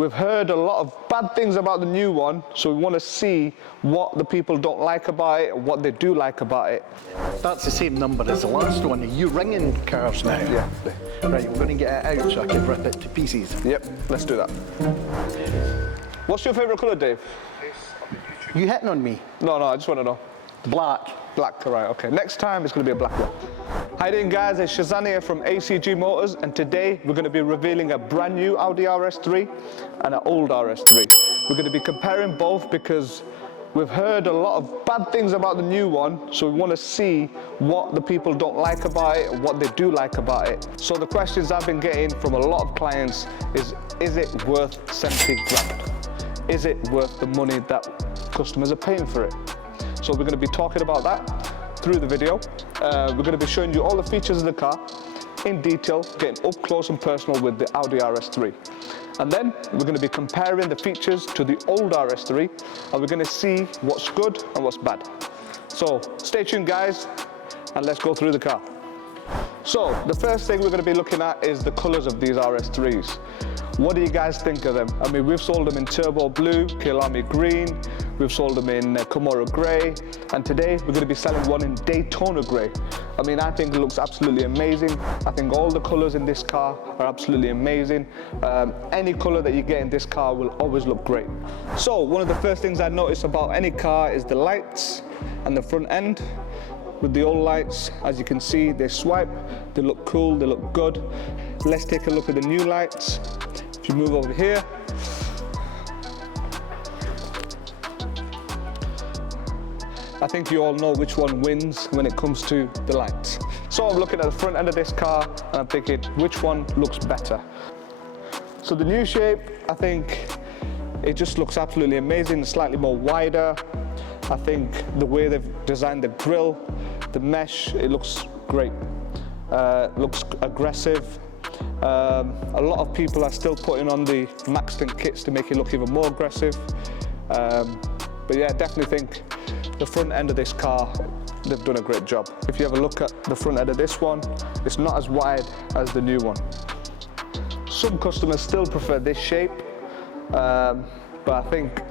We've heard a lot of bad things about the new one, so we want to see what the people don't like about it and what they do like about it. That's the same number as the last one. Are you ringing cars now? Yeah. Right, we're going to get it out so I can rip it to pieces. Yep, let's do that. What's your favourite colour, Dave? You hitting on me? No, I just want to know. Black. Black, right, okay. Next time it's going to be a black one. Hi there guys, it's SHEZAN here from ACG Motors, and today we're going to be revealing a brand new Audi RS3 and an old RS3. We're going to be comparing both because we've heard a lot of bad things about the new one, so we want to see what the people don't like about it and what they do like about it. So the questions I've been getting from a lot of clients is it worth 70 grand? Is it worth the money that customers are paying for it? So we're going to be talking about that through the video. We're going to be showing you all the features of the car in detail, getting up close and personal with the Audi RS3. And then we're going to be comparing the features to the old RS3, and we're going to see what's good and what's bad. So stay tuned guys, and let's go through the car. So the first thing we're going to be looking at is the colours of these RS3s. What do you guys think of them? I mean, we've sold them in turbo blue, Killarney green, we've sold them in Camaro grey, and today we're going to be selling one in Daytona Grey. I mean, I think it looks absolutely amazing. I think all the colours in this car are absolutely amazing. Any colour that you get in this car will always look great. So one of the first things I notice about any car is the lights and the front end. With the old lights, as you can see, they swipe, they look cool, they look good. Let's take a look at the new lights. If you move over here, I think you all know which one wins when it comes to the lights. So I'm looking at the front end of this car and I'm thinking, which one looks better? So the new shape, I think it just looks absolutely amazing, slightly more wider. I think the way they've designed the grille, the mesh, it looks great. Looks aggressive. A lot of people are still putting on the Maxton kits to make it look even more aggressive. But yeah, I definitely think the front end of this car, they've done a great job. If you have a look at the front end of this one, it's not as wide as the new one. Some customers still prefer this shape, but I think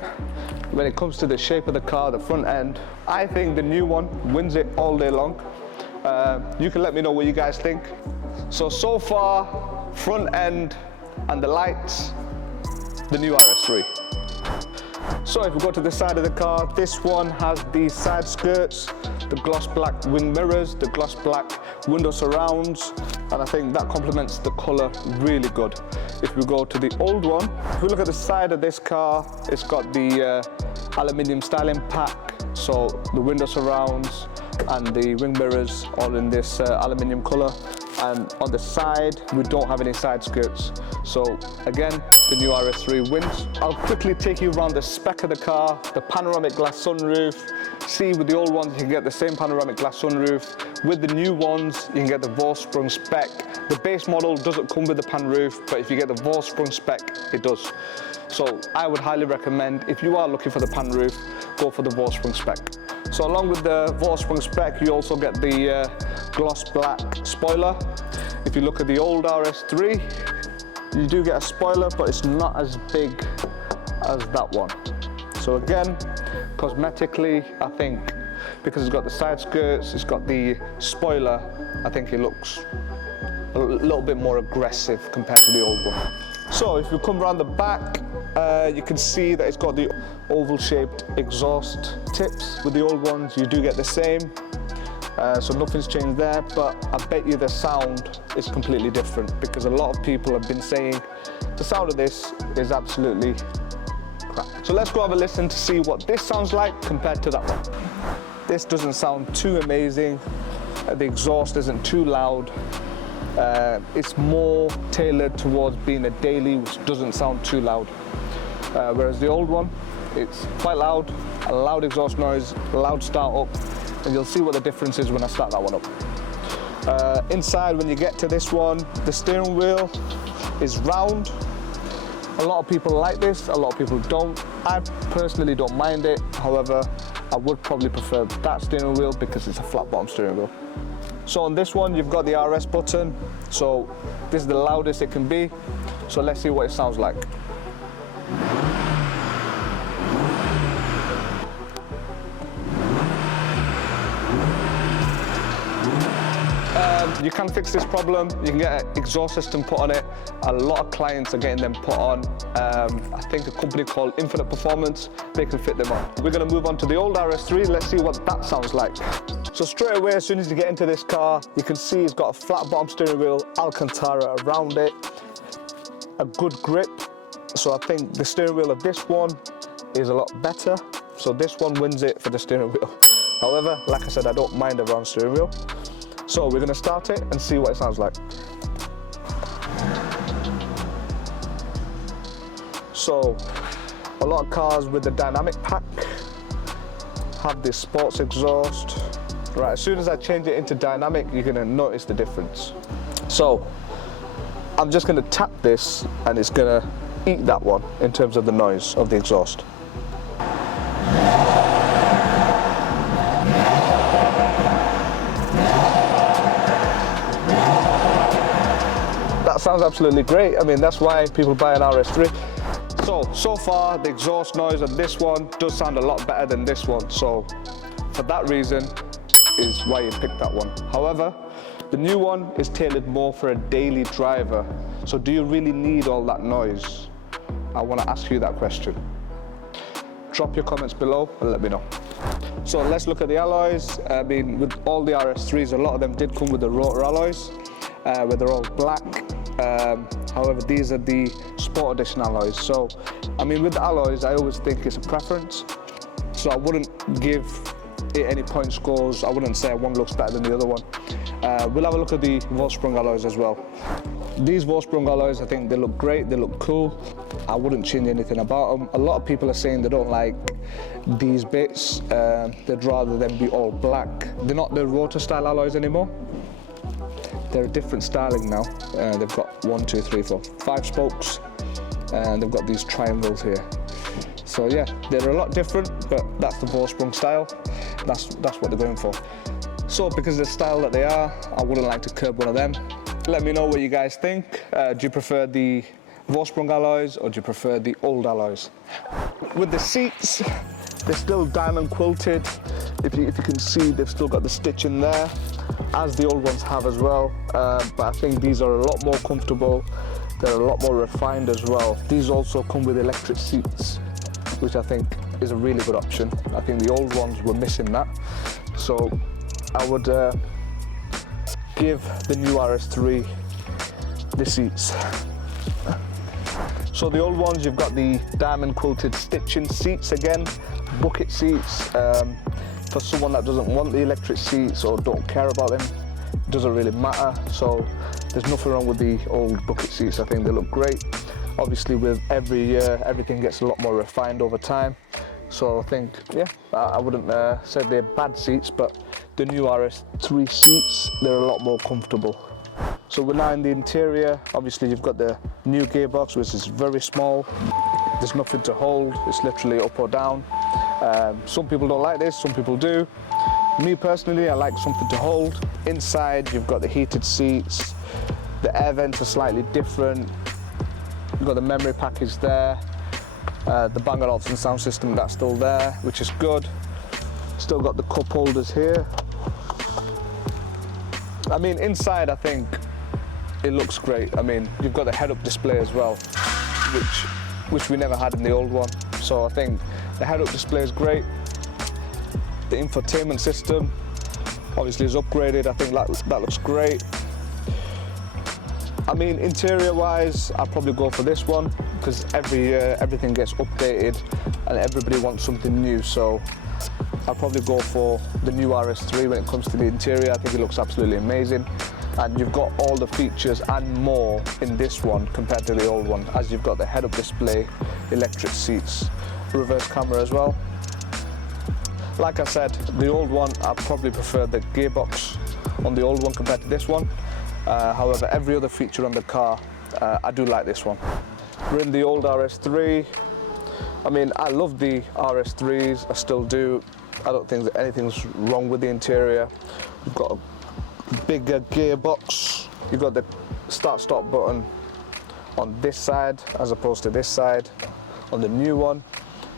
when it comes to the shape of the car, the front end, I think the new one wins it all day long. You can let me know what you guys think. So far, front end and the lights, the new RS3. So if we go to the side of the car, this one has these side skirts, the gloss black wing mirrors, the gloss black window surrounds, and I think that complements the colour really good. If we go to the old one, if we look at the side of this car, it's got the aluminium styling pack, so the window surrounds and the wing mirrors all in this aluminium colour. And on the side, we don't have any side skirts. So again, the new RS3 wins. I'll quickly take you around the spec of the car, the panoramic glass sunroof. See, with the old ones, you can get the same panoramic glass sunroof. With the new ones, you can get the four-sprung spec. The base model doesn't come with the pan roof, but if you get the four-sprung spec, it does. So I would highly recommend, if you are looking for the pan roof, go for the four-sprung spec. So along with the four-sprung spec, you also get the gloss black spoiler. If you look at the old RS3, you do get a spoiler, but it's not as big as that one. So again, cosmetically, I think because it's got the side skirts, it's got the spoiler, I think it looks a little bit more aggressive compared to the old one. So if you come around the back, you can see that it's got the oval-shaped exhaust tips. With the old ones, you do get the same. So nothing's changed there, but I bet you the sound is completely different because a lot of people have been saying the sound of this is absolutely crap. So let's go have a listen to see what this sounds like compared to that one. This doesn't sound too amazing. The exhaust isn't too loud. It's more tailored towards being a daily, which doesn't sound too loud. Whereas the old one, it's quite loud, a loud exhaust noise, a loud start up, and you'll see what the difference is when I start that one up. Inside, when you get to this one, the steering wheel is round. A lot of people like this, a lot of people don't. I personally don't mind it. However, I would probably prefer that steering wheel because it's a flat bottom steering wheel. So on this one, you've got the RS button. So this is the loudest it can be. So let's see what it sounds like. You can fix this problem. You can get an exhaust system put on it. A lot of clients are getting them put on. I think a company called Infinite Performance, they can fit them on. We're going to move on to the old RS3. Let's see what that sounds like. So straight away, as soon as you get into this car, you can see it's got a flat bottom steering wheel, Alcantara around it, a good grip. So I think the steering wheel of this one is a lot better. So this one wins it for the steering wheel. However, like I said, I don't mind a round steering wheel. So we're going to start it and see what it sounds like. So a lot of cars with the dynamic pack have this sports exhaust. Right, as soon as I change it into dynamic, you're going to notice the difference. So I'm just going to tap this and it's going to eat that one in terms of the noise of the exhaust. That sounds absolutely great. I mean, that's why people buy an RS3. So far, the exhaust noise of this one does sound a lot better than this one. So for that reason is why you picked that one. However, the new one is tailored more for a daily driver. So do you really need all that noise? I want to ask you that question. Drop your comments below and let me know. So let's look at the alloys. I mean, with all the RS3s, a lot of them did come with the rotor alloys, where they're all black. However, these are the Sport Edition alloys. So, I mean, with the alloys, I always think it's a preference. So I wouldn't give it any point scores. I wouldn't say one looks better than the other one. We'll have a look at the Vorsprung alloys as well. These Vorsprung alloys, I think they look great, they look cool. I wouldn't change anything about them. A lot of people are saying they don't like these bits. They'd rather them be all black. They're not the rotor style alloys anymore. They're a different styling now. They've got 1, 2, 3, 4, 5 spokes, and they've got these triangles here. So yeah, they're a lot different, but that's the Vorsprung style. That's what they're going for. So because of the style that they are, I wouldn't like to curb one of them. Let me know what you guys think. Do you prefer the Vorsprung alloys or do you prefer the old alloys? With the seats, they're still diamond quilted. If you can see, they've still got the stitch in there, as the old ones have as well. But I think these are a lot more comfortable. They're a lot more refined as well. These also come with electric seats, which I think is a really good option. I think the old ones were missing that. So I would give the new RS3 the seats. So the old ones, you've got the diamond quilted stitching seats again, bucket seats. For someone that doesn't want the electric seats or don't care about them, it doesn't really matter. So there's nothing wrong with the old bucket seats. I think they look great. Obviously with every year, everything gets a lot more refined over time. So I think, yeah, I wouldn't say they're bad seats, but the new RS3 seats, they're a lot more comfortable. So we're now in the interior. Obviously you've got the new gearbox, which is very small. There's nothing to hold, it's literally up or down. Some people don't like this, some people do. Me personally, I like something to hold. Inside, you've got the heated seats. The air vents are slightly different. You've got the memory package there. The Bang & Olufsen sound system, that's still there, which is good. Still got the cup holders here. I mean, inside, I think it looks great. I mean, you've got the head-up display as well, which we never had in the old one. So I think the head-up display is great. The infotainment system obviously is upgraded. I think that looks great. I mean, interior-wise, I'll probably go for this one because every year everything gets updated and everybody wants something new. So I'll probably go for the new RS3 when it comes to the interior. I think it looks absolutely amazing. And you've got all the features and more in this one compared to the old one, as you've got the head-up display, electric seats, reverse camera as well. Like I said, the old one, I probably prefer the gearbox on the old one compared to this one. However, every other feature on the car, I do like this one. We're in the old RS3. I mean, I love the RS3s, I still do. I don't think that anything's wrong with the interior. We've got a bigger gearbox. You've got the start-stop button on this side as opposed to this side. on the new one.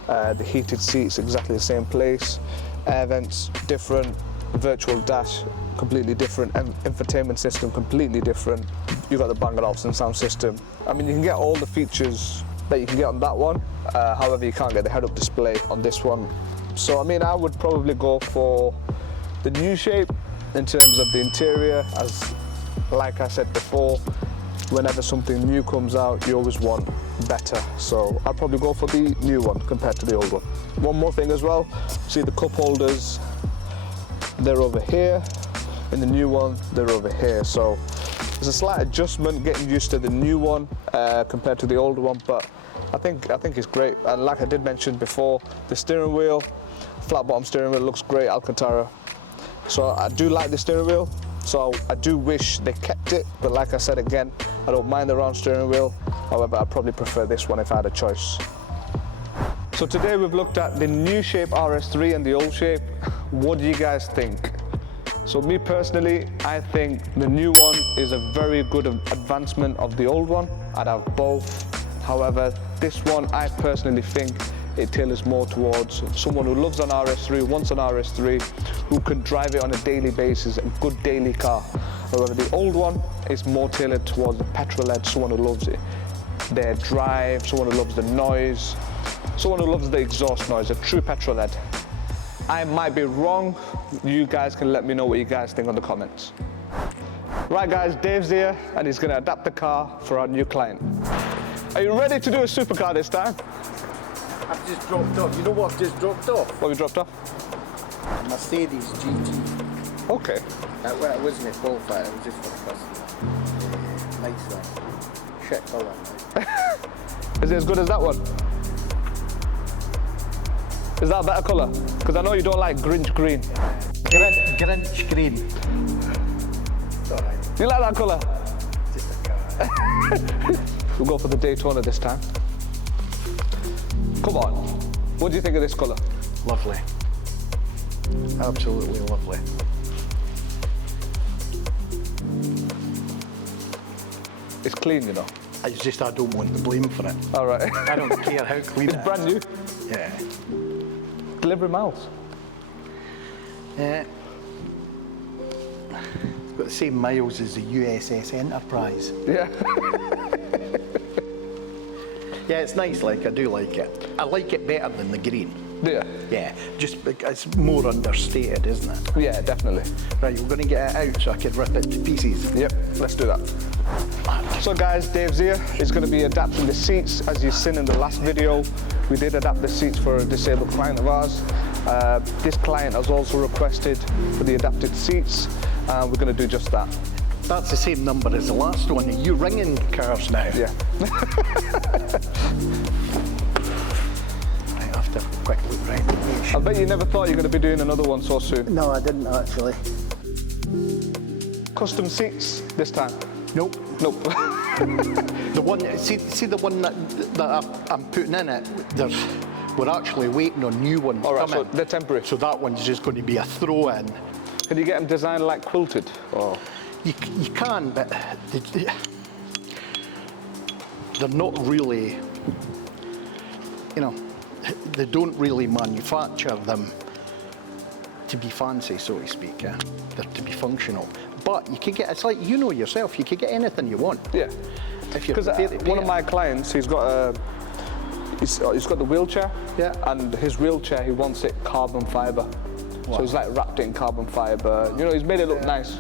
The heated seats exactly the same place. Air vents different. Virtual dash completely different. Infotainment system completely different. You got the Bang & Olufsen sound system. I mean, you can get all the features that you can get on that one. However, you can't get the head-up display on this one. So I mean, I would probably go for the new shape in terms of the interior. As like I said before, whenever something new comes out, you always want better. So I'll probably go for the new one compared to the old one. One more thing as well, see the cup holders, they're over here. In the new one, they're over here. So there's a slight adjustment getting used to the new one compared to the old one, but I think it's great. And like I did mention before, the steering wheel, flat bottom steering wheel looks great, Alcantara. So I do like the steering wheel. So I do wish they kept it, but like I said again, I don't mind the round steering wheel. However, I'd probably prefer this one if I had a choice. So today we've looked at the new shape RS3 and the old shape. What do you guys think? So me personally, I think the new one is a very good advancement of the old one. I'd have both. However, this one, I personally think it tailors more towards someone who loves an RS3, wants an RS3, who can drive it on a daily basis, a good daily car. However, the old one is more tailored towards the petrol head, someone who loves it, their drive, someone who loves the noise, someone who loves the exhaust noise, a true petrol head. I might be wrong. You guys can let me know what you guys think on the comments. Right guys, Dave's here and he's going to adapt the car for our new client. Are you ready to do a supercar this time? I've just dropped off. You know what I've just dropped off? What have you dropped off? A Mercedes GT. Okay. Well, it wasn't a qualifier, it was just for the customer. Nice one. Shit colour, mate. Is it as good as that one? Is that a better colour? Because I know you don't like Grinch green. Grinch green. It's alright. Do you like that colour? Just a car. We'll go for the Daytona this time. Come on. What do you think of this colour? Lovely. Absolutely lovely. It's clean, you know. It's just I don't want the blame for it. All right. I don't care how clean It's brand new. Yeah. Delivery miles. Yeah. It's got the same miles as the USS Enterprise. Yeah. Yeah, it's nice, like, I do like it. I like it better than the green. Yeah. Yeah, just because it's more understated, isn't it? Yeah, definitely. Right, we're going to get it out so I can rip it to pieces. Yep, let's do that. So guys, Dave's here. He's going to be adapting the seats. As you've seen in the last video, we did adapt the seats for a disabled client of ours. This client has also requested for the adapted seats, and we're going to do just that. That's the same number as the last one. Are you ringing cars now? Yeah. Right, I have to have a quick look right. I bet you never thought you were going to be doing another one so soon. No, I didn't actually. Custom seats this time? Nope. Nope. The one, see the one that I'm putting in it, we're actually waiting on new ones All right, so coming. they're temporary. So that one's just going to be a throw-in. Can you get them designed like quilted? Or? You can, but they're not really, you know, they don't really manufacture them to be fancy, so to speak. Yeah? They're to be functional. But you could get, it's like, you know yourself, you could get anything you want. Yeah. If you're Because one of my clients, he's got the wheelchair. Yeah. And his wheelchair, he wants it carbon fibre. Wow. So he's like wrapped it in carbon fibre. You know, he's made it look nice.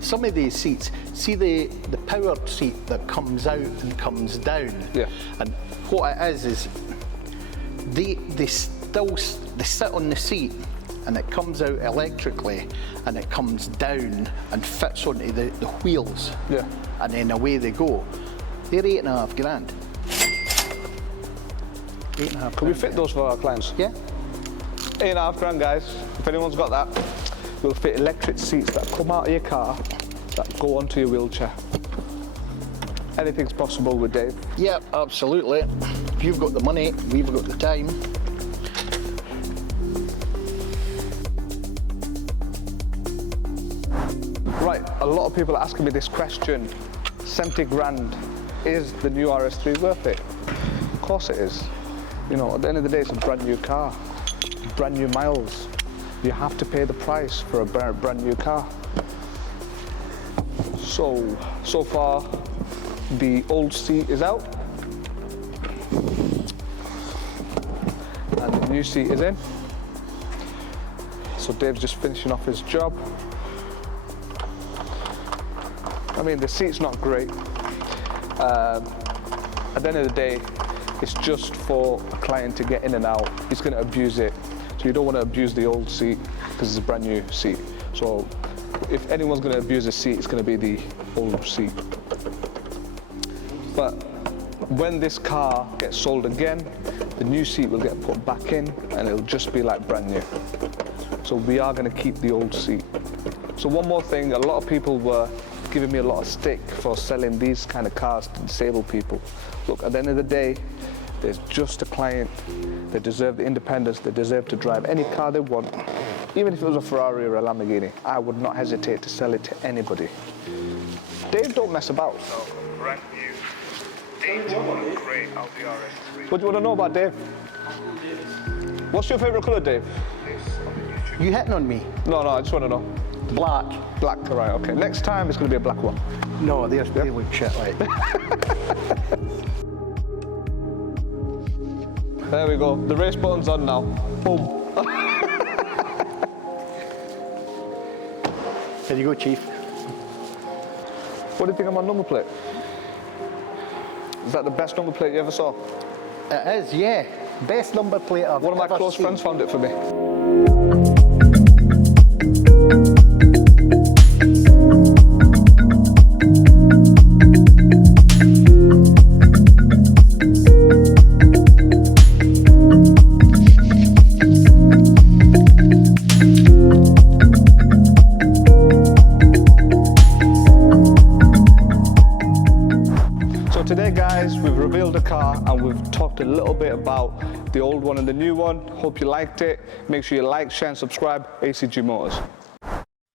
Some of these seats, see the powered seat that comes out and comes down. Yeah. And what it is they sit on the seat and it comes out electrically and it comes down and fits onto the wheels. Yeah. And then away they go. They're £8.5 grand. £8.5 Can we fit those for our clients? Yeah. £8.5 grand, guys. If anyone's got that, we'll fit electric seats that come out of your car that go onto your wheelchair. Anything's possible with Dave. Yeah, absolutely. If you've got the money, we've got the time. Right, a lot of people are asking me this question. 70 grand, is the new RS3 worth it? Of course it is. You know, at the end of the day, it's a brand new car, brand new miles. You have to pay the price for a brand new car. So far, the old seat is out, and the new seat is in. So Dave's just finishing off his job. I mean, the seat's not great. At the end of the day, it's just for a client to get in and out. He's going to abuse it. So you don't want to abuse the old seat because it's a brand new seat. So if anyone's going to abuse a seat, it's going to be the old seat. But when this car gets sold again, the new seat will get put back in and it'll just be like brand new. So we are going to keep the old seat. So one more thing, a lot of people were giving me a lot of stick for selling these kind of cars to disabled people. Look, at the end of the day, there's just a client. They deserve the independence. They deserve to drive any car they want. Even if it was a Ferrari or a Lamborghini, I would not hesitate to sell it to anybody. Dave don't mess about. So, brand new Daytona Grey Audi RS3. What do you want to know about Dave? What's your favorite color, Dave? You hitting on me? No, I just want to know. Black. Black, right, okay. Next time it's going to be a black one. No, they look shit like. There we go. The race button's on now. Boom. There you go, Chief. What do you think of my number plate? Is that the best number plate you ever saw? It is, yeah. Best number plate I've One of my ever close seen. friends found it for me. Today guys, we've revealed the car and we've talked a little bit about the old one and the new one. Hope you liked it. Make sure you like, share and subscribe. ACG Motors.